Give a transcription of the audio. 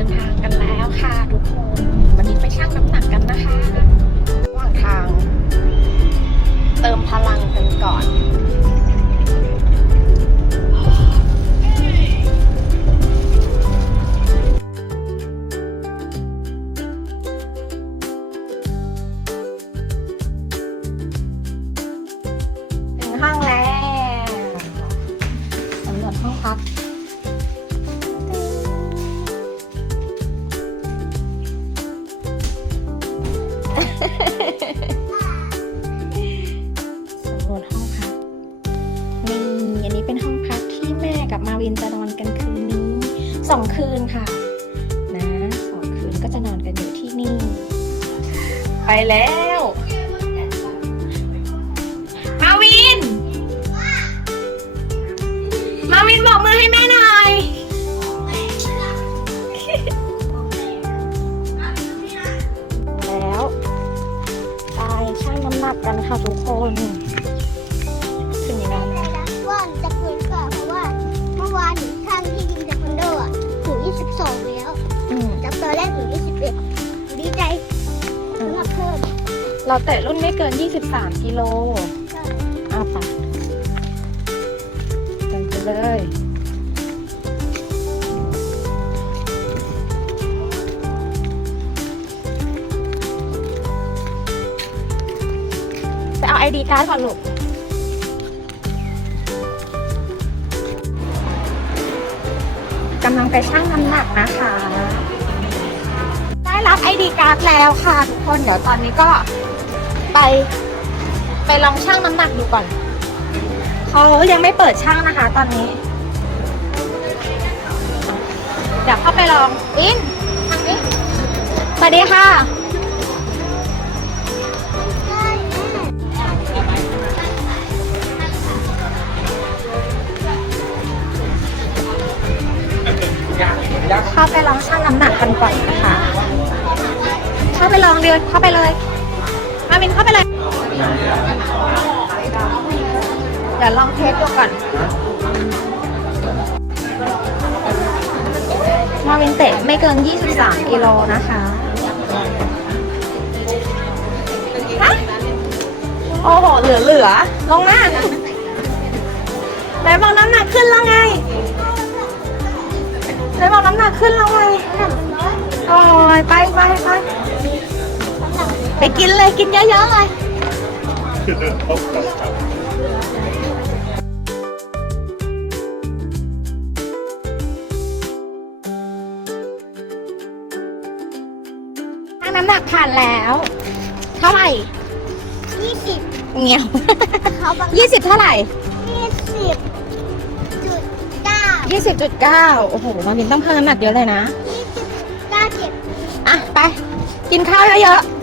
ดินทางกันแล้ว วินจะนอนกันคืนนี้สองคืนค่ะ นะสองคืนก็จะนอนกันอยู่ที่นี่ ไปแล้วมาวิน มาวินบอกมือให้แม่หน่อย แล้วไปชั่งน้ำหนักกันค่ะทุกคน เราเตะรุ่นไม่เกิน 23 กิโลเอาไปเดินไปเลย ไปเอาไอดีการ์ดก่อนลูกกำลังไปชั่งน้ำหนักนะคะ ได้รับไอดีการ์ดแล้วค่ะทุกคน เดี๋ยวตอนนี้ก็ ไปไปลองชั่งน้ำหนักดูก่อน เขายังไม่เปิดช่างนะคะ ตอนนี้ เดี๋ยวเข้าไปลอง อินทางนี้สวัสดีค่ะ เข้าไปลองชั่งน้ำหนักกันก่อนนะคะ เข้าไปลองเดียวเข้าไปเลย มามินเข้าไปเลยเดี๋ยวลองเทสดูก่อน มาวินเตะไม่เกิน 23กิโลนะคะฮะโอ้โห เหลือเหลือๆลงมาไหนบอกน้ำหนักขึ้นแล้วไงไหนบอกน้ำหนักขึ้นแล้วไงโอ้ยไปไปไป ไปกินเลยกินเยอะๆเลยชั่งน้ำหนักผ่านแล้ว เท่าไหร่20เงี้ยว เขาบังยี่สิบเท่าไหร่20จุดเก้ายี่สิบจุดเก้าโอ้โหมาวินต้องเพิ่มน้ำหนักเยอะเลยนะเก้าเจ็ดอะ ไป กินข้าวเยอะๆ